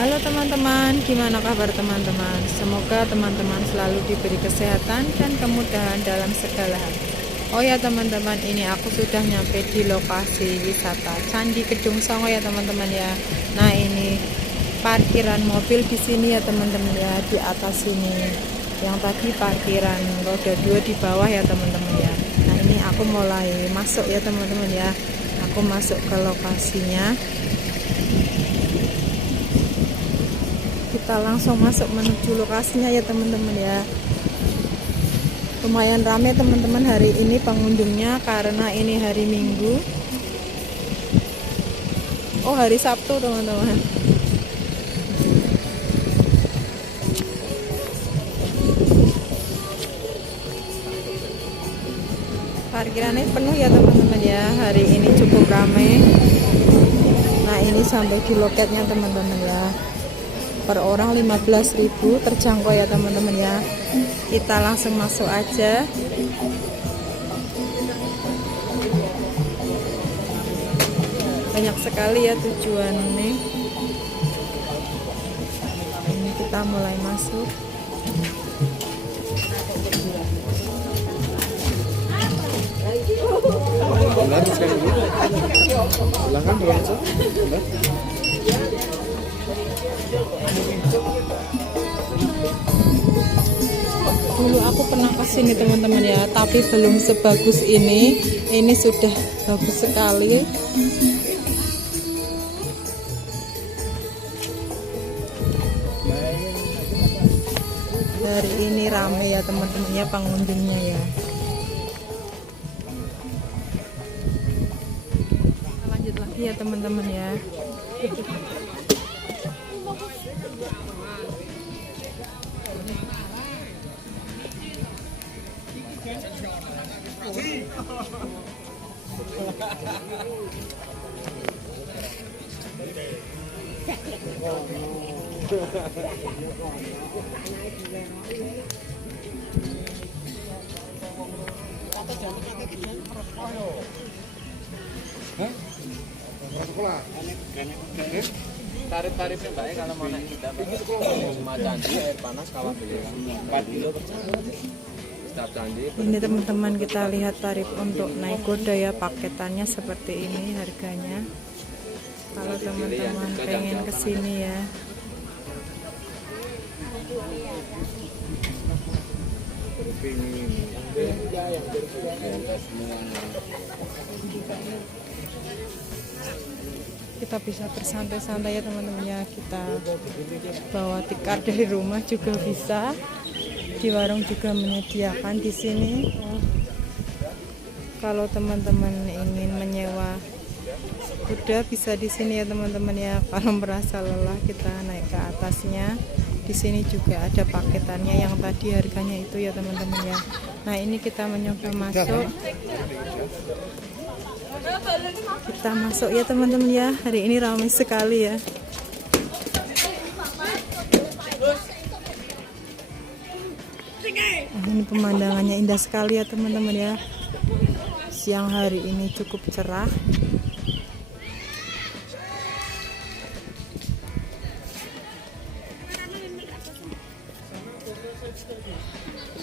Halo teman-teman, gimana kabar teman-teman? Semoga teman-teman selalu diberi kesehatan dan kemudahan dalam segala hal. Oh ya teman-teman, ini aku sudah nyampe di lokasi wisata Candi Kedung Songo ya teman-teman ya. Nah ini parkiran mobil di sini ya teman-teman ya, di atas sini. Yang tadi parkiran roda 2 di bawah ya teman-teman ya. Nah ini aku mulai masuk ya teman-teman ya. Aku masuk ke lokasinya. Kita langsung masuk menuju lokasinya ya teman-teman ya. Lumayan ramai teman-teman hari ini pengunjungnya karena ini hari Minggu. Oh hari Sabtu teman-teman. Parkirannya penuh ya teman-teman ya. Hari ini cukup ramai. Nah ini sampai di loketnya teman-teman ya. Per orang 15.000 terjangkau ya teman-teman ya. Kita langsung masuk aja. Banyak sekali ya tujuan nih. Ini kita mulai masuk. Silahkan belajar. Dulu aku pernah kesini teman-teman ya, tapi belum sebagus ini. Ini sudah bagus sekali. Hari ini ramai ya teman-teman ya pengunjungnya ya. Lanjut lagi ya teman-teman ya. Tarif-tarifnya Mbak kalau mau naik kita cuma candi, air panas, kawah pilihan 4 kilo per setiap candi. Ini teman-teman kita lihat tarif untuk naik kuda ya, paketannya seperti ini harganya. Kalau teman-teman pengen kesini ya. Kita bisa bersantai-santai ya teman-teman ya. Kita bawa tikar dari rumah juga bisa. Di warung juga menyediakan di sini. Kalau teman-teman ingin menyewa kuda bisa di sini ya teman-teman ya. Kalau merasa lelah kita naik ke atasnya. Di sini juga ada paketannya yang tadi harganya itu ya teman-teman ya. Nah ini kita mencoba masuk. Kita masuk ya teman-teman ya. Hari ini ramai sekali ya. Nah, ini pemandangannya indah sekali ya teman-teman ya. Siang hari ini cukup cerah.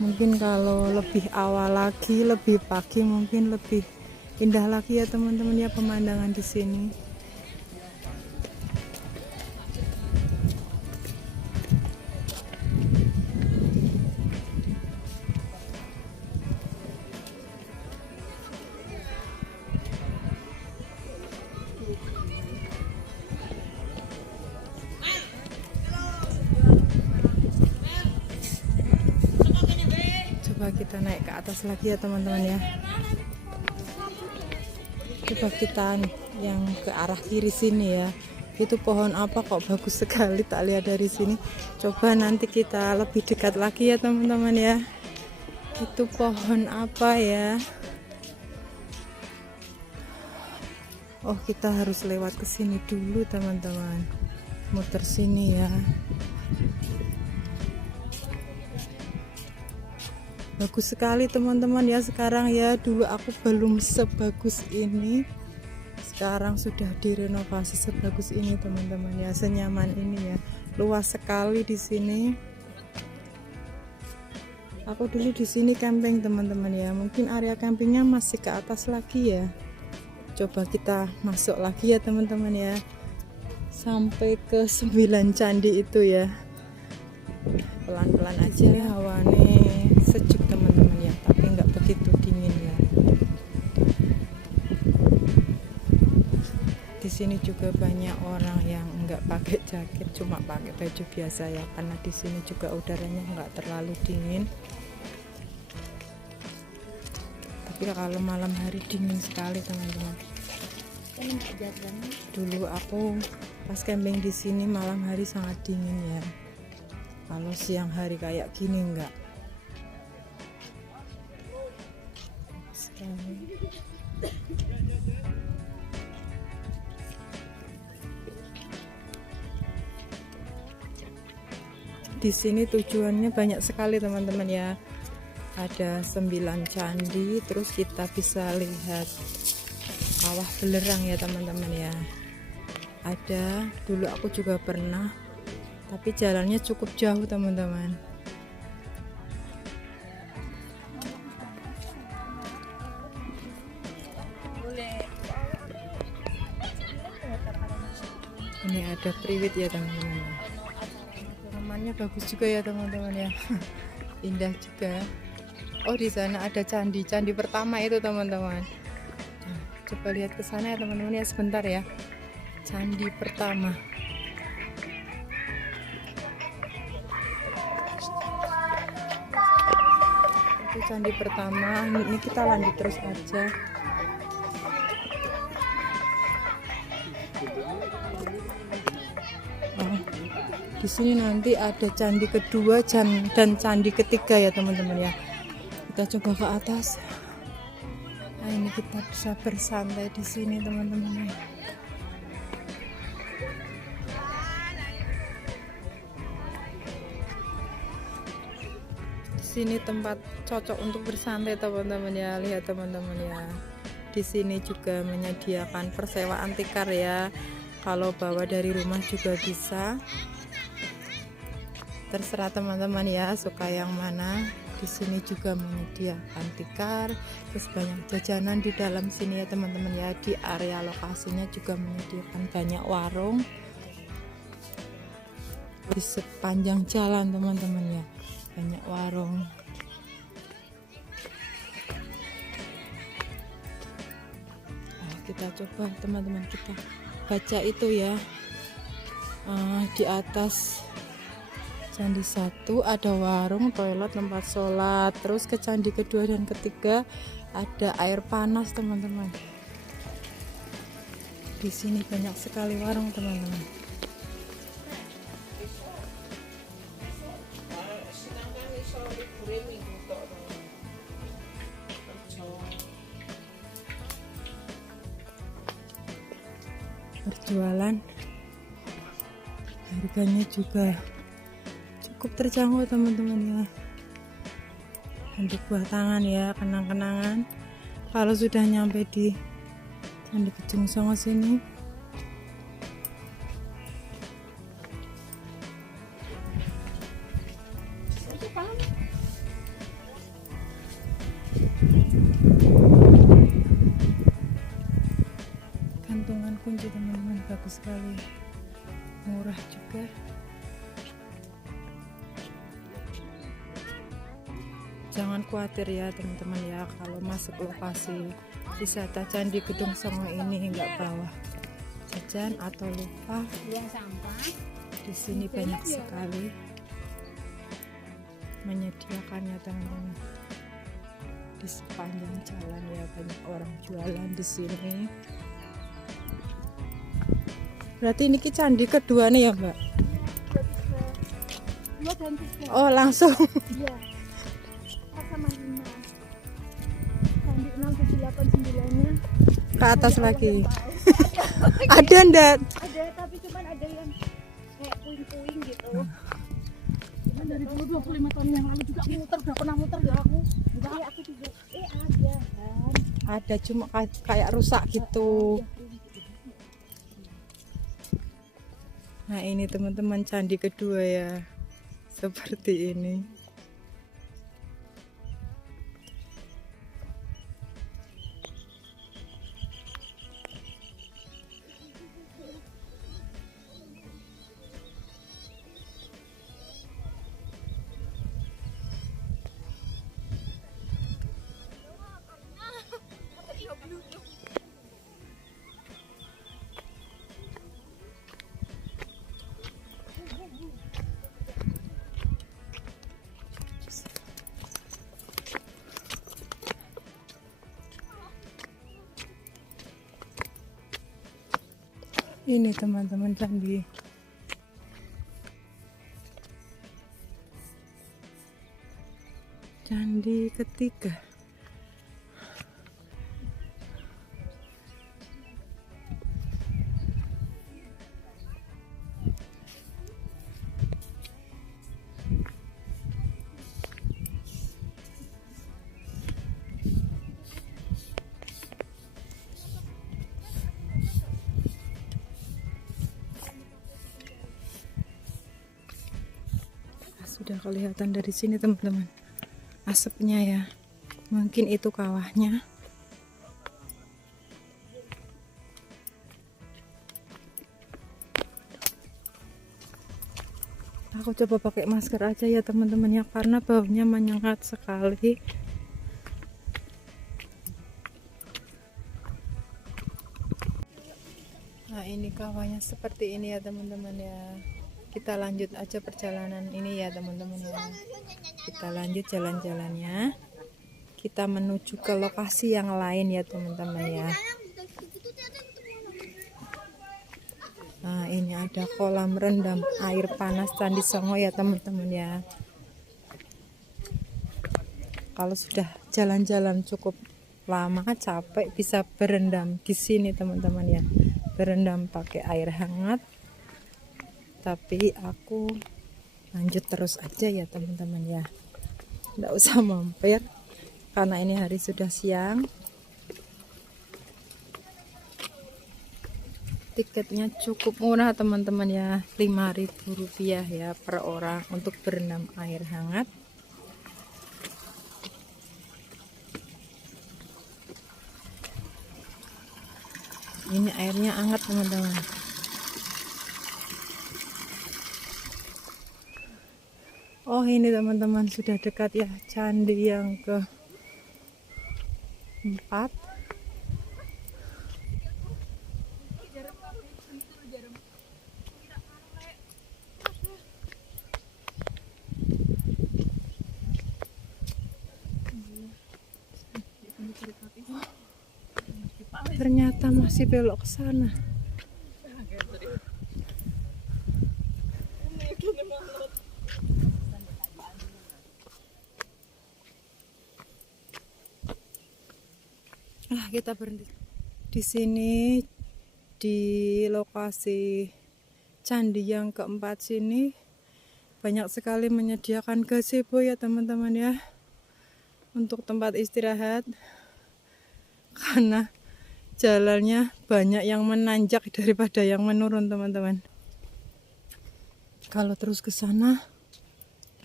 Mungkin kalau lebih awal lagi, lebih pagi mungkin lebih indah lagi ya teman-teman ya pemandangan di sini. Coba kita naik ke atas lagi ya teman-teman ya. Coba kita yang ke arah kiri sini ya. Itu pohon apa kok bagus sekali, tak lihat dari sini. Coba nanti kita lebih dekat lagi ya teman-teman ya. Itu pohon apa ya? Oh kita harus lewat ke sini dulu teman-teman. Muter sini ya. Bagus sekali teman-teman ya sekarang ya. Dulu aku belum sebagus ini. sekarang sudah direnovasi sebagus ini teman-teman ya, senyaman ini ya, luas sekali di sini. Aku dulu di sini camping teman-teman ya, mungkin area campingnya masih ke atas lagi ya. Coba kita masuk lagi ya teman-teman ya, sampai ke 9 candi itu ya. Pelan-pelan aja ya, hawane sejuk teman-teman ya, tapi nggak begitu dingin ya. Di sini juga banyak orang yang nggak pakai jaket, cuma pakai baju biasa ya, karena di sini juga udaranya nggak terlalu dingin. Tapi kalau malam hari dingin sekali teman-teman. Dulu aku pas camping di sini malam hari sangat dingin ya. Kalau siang hari kayak gini enggak. Sekali. Di sini tujuannya banyak sekali teman-teman ya. Ada 9 candi, terus kita bisa lihat kawah belerang ya teman-teman ya. Ada, dulu aku juga pernah, tapi jalannya cukup jauh teman-teman. Ini ada priwit ya teman-teman. Tamannya bagus juga ya teman-teman ya. Indah juga. Oh, di sana ada candi pertama itu teman-teman. Coba lihat ke sana ya teman-teman ya, sebentar ya. Candi pertama. Itu candi pertama. Ini kita lanjut terus aja. Oh, di sini nanti ada candi kedua dan candi ketiga ya teman-teman ya. Kita coba ke atas. Nah, ini kita bisa bersantai di sini teman-teman. Di sini tempat cocok untuk bersantai teman-teman ya. Lihat teman-teman ya. Di sini juga menyediakan persewaan tikar ya. Kalau bawa dari rumah juga bisa. Terserah teman-teman ya, suka yang mana. Di sini juga menyediakan tikar, terus banyak jajanan di dalam sini ya teman-teman ya. Di area lokasinya juga menyediakan banyak warung di sepanjang jalan teman-teman ya, banyak warung. Nah, kita coba teman-teman, kita baca itu ya. Di atas Candi 1 ada warung, toilet, tempat sholat. Terus ke candi kedua dan ketiga ada air panas teman-teman. Di sini banyak sekali warung teman-teman. Berjualan, harganya juga cukup terjangkau teman-teman ya. Untuk buah tangan ya, kenang-kenangan kalau sudah nyampe di Candi Gedung Songo sini. Gantungan kunci teman-teman, bagus sekali, murah juga. Jangan khawatir ya teman-teman ya, kalau masuk lokasi wisata Candi Gedung Songo ini nggak bawa jajan atau lupa. Di sini banyak sekali menyediakannya teman-teman. Di sepanjang jalan ya banyak orang jualan di sini. Berarti ini candi kedua nih ya Mbak? Oh langsung. Iya. Sama 5. Candi 6, 7, 8, 9-nya Ke atas lagi. Ada ndak? ada, tapi cuman ada yang kayak puing-puing gitu. Cuman dari dulu 25 tahun yang lalu juga muter, udah pernah muter ya aku. Jadi aku juga ada kan. Ada, cuma kayak rusak gitu. Nah ini teman-teman candi kedua ya, seperti ini. Ini teman-teman candi. Candi ketiga. Sudah kelihatan dari sini teman-teman asapnya ya, mungkin itu kawahnya. Aku coba pakai masker aja ya teman-teman ya, karena baunya menyengat sekali. Nah ini kawahnya seperti ini ya teman-teman ya. Kita lanjut aja perjalanan ini ya teman-teman ya. Kita lanjut jalan-jalannya. Kita menuju ke lokasi yang lain ya teman-teman ya. Nah ini ada kolam rendam air panas Candi Songo ya teman-teman ya. Kalau sudah jalan-jalan cukup lama capek bisa berendam di sini teman-teman ya. Berendam pakai air hangat. Tapi aku lanjut terus aja ya teman-teman ya, nggak usah mampir karena ini hari sudah siang. Tiketnya cukup murah teman-teman ya, Rp5.000 ya per orang untuk berendam air hangat. Ini airnya hangat teman-teman. Oh ini teman-teman sudah dekat ya candi yang ke-4. Ternyata masih belok ke sana. Kita berhenti di sini di lokasi candi yang ke-4 sini. Banyak sekali menyediakan gazebo ya teman-teman ya, untuk tempat istirahat, karena jalannya banyak yang menanjak daripada yang menurun teman-teman. Kalau terus ke sana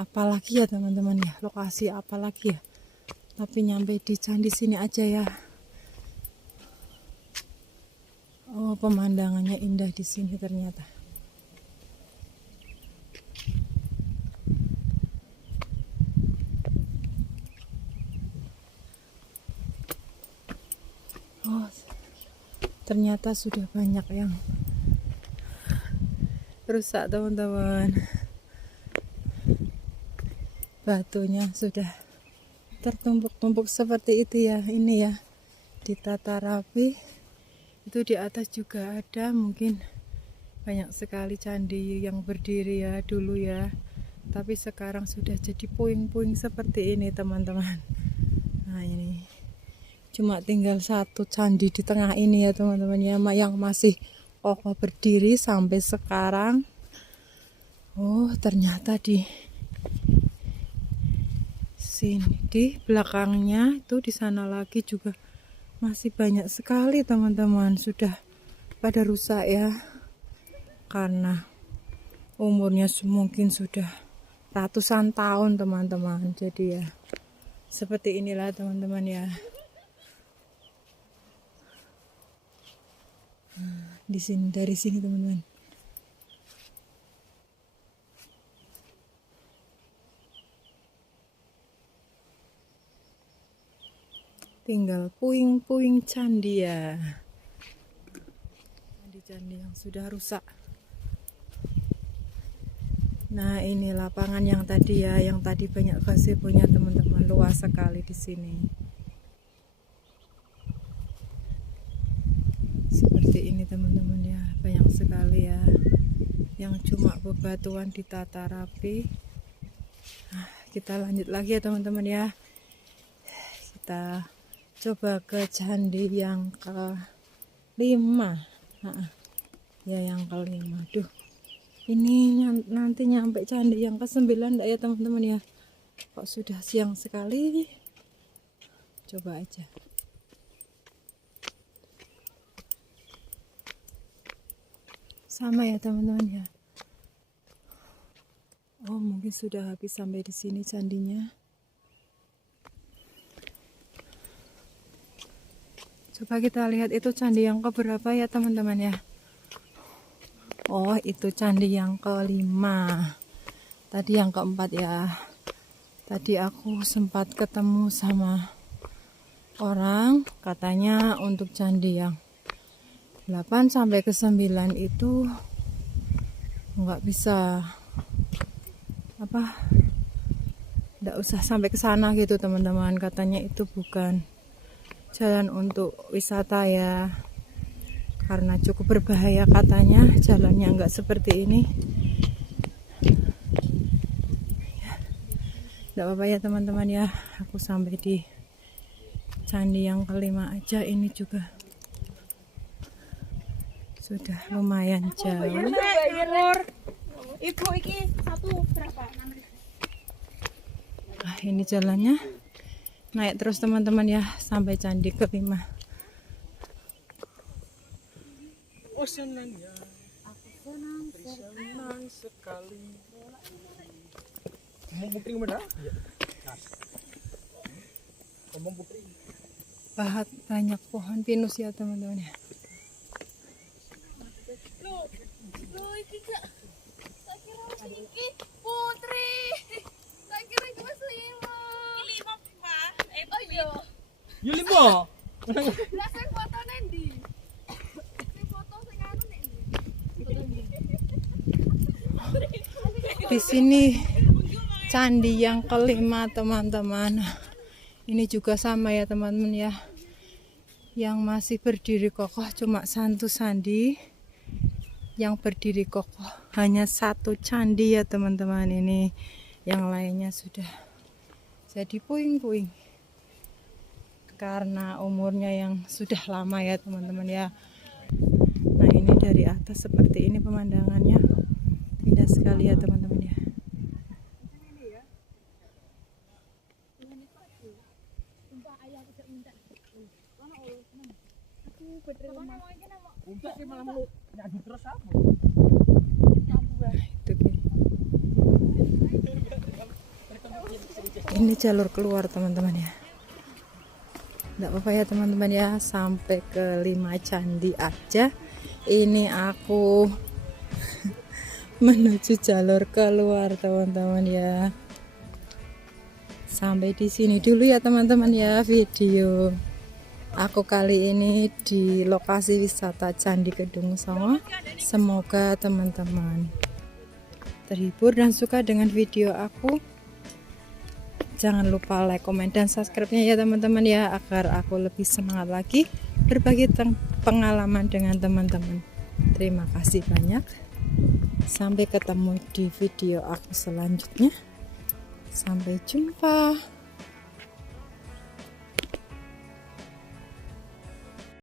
apalagi ya teman-teman ya, lokasi apalagi ya, tapi nyampe di candi sini aja ya. Oh pemandangannya indah di sini ternyata. Oh ternyata sudah banyak yang rusak teman-teman. Batunya sudah tertumpuk-tumpuk seperti itu ya. Ini ya ditata rapi. Itu di atas juga ada, mungkin banyak sekali candi yang berdiri ya dulu ya, tapi sekarang sudah jadi puing-puing seperti ini teman-teman. Nah ini cuma tinggal satu candi di tengah ini ya teman-teman ya, yang masih kokoh berdiri sampai sekarang. Oh ternyata di sini di belakangnya itu, di sana lagi juga masih banyak sekali teman-teman, sudah pada rusak ya karena umurnya mungkin sudah ratusan tahun teman-teman. Jadi ya seperti inilah teman-teman ya. Di sini, dari sini teman-teman. Tinggal puing-puing candi ya. Candi yang sudah rusak. Nah, ini lapangan yang tadi ya, yang tadi banyak gazebo-nya teman-teman, luas sekali di sini. Seperti ini teman-teman ya, banyak sekali ya. Yang cuma bebatuan ditata rapi. Nah, kita lanjut lagi ya teman-teman ya. Kita coba ke candi yang ke-5. Nah, ya yang ke-5. Duh, ini nanti nyampe candi yang ke-9 enggak ya teman-teman ya? Kok sudah siang sekali? Coba aja. Sama ya teman-teman ya. Oh, mungkin sudah habis sampai di sini candinya. Coba kita lihat itu candi yang keberapa ya teman-teman ya. Oh, itu candi yang ke-5. Tadi yang ke-4 ya. Tadi aku sempat ketemu sama orang, katanya untuk candi yang 8 sampai ke 9 itu nggak bisa nggak usah sampai ke sana gitu teman-teman. Katanya itu bukan jalan untuk wisata ya, karena cukup berbahaya katanya, jalannya nggak seperti ini. Nggak apa-apa ya teman-teman ya, aku sampai di candi yang ke-5 aja. Ini juga sudah lumayan jauh. Ibu iki satu berapa? Nah, ini jalannya naik terus teman-teman ya sampai candi ke-5. Oh senang ya. Aku senang sekali. Ngomong putri mana? Ngomong putri. Bahat banyak pohon pinus ya teman-teman ya. Loh iki gak. Tak kira iki putri. Tak kira iki wis 5. Iki 5, Pak. Oh iya. Ya 5. Lah sing fotone ndi? Sing foto sing anu nek ndi? Di sini candi yang ke-5 teman-teman. Ini juga sama ya teman-teman ya. Yang masih berdiri kokoh cuma satu candi. Yang berdiri kokoh hanya satu candi ya teman-teman. Ini yang lainnya sudah jadi puing-puing karena umurnya yang sudah lama ya teman-teman ya. Nah, ini dari atas seperti ini pemandangannya, indah sekali ya teman-teman ya. Ini jalur keluar teman-teman ya. Nggak apa-apa ya teman-teman ya, sampai ke 5 candi aja. Ini aku menuju jalur keluar teman-teman ya. Sampai di sini dulu ya teman-teman ya video aku kali ini di lokasi wisata Candi Kedung Songo. Semoga teman-teman terhibur dan suka dengan video aku. Jangan lupa like, komen, dan subscribe-nya ya teman-teman ya, agar aku lebih semangat lagi berbagi pengalaman dengan teman-teman. Terima kasih banyak. Sampai ketemu di video aku selanjutnya. Sampai jumpa.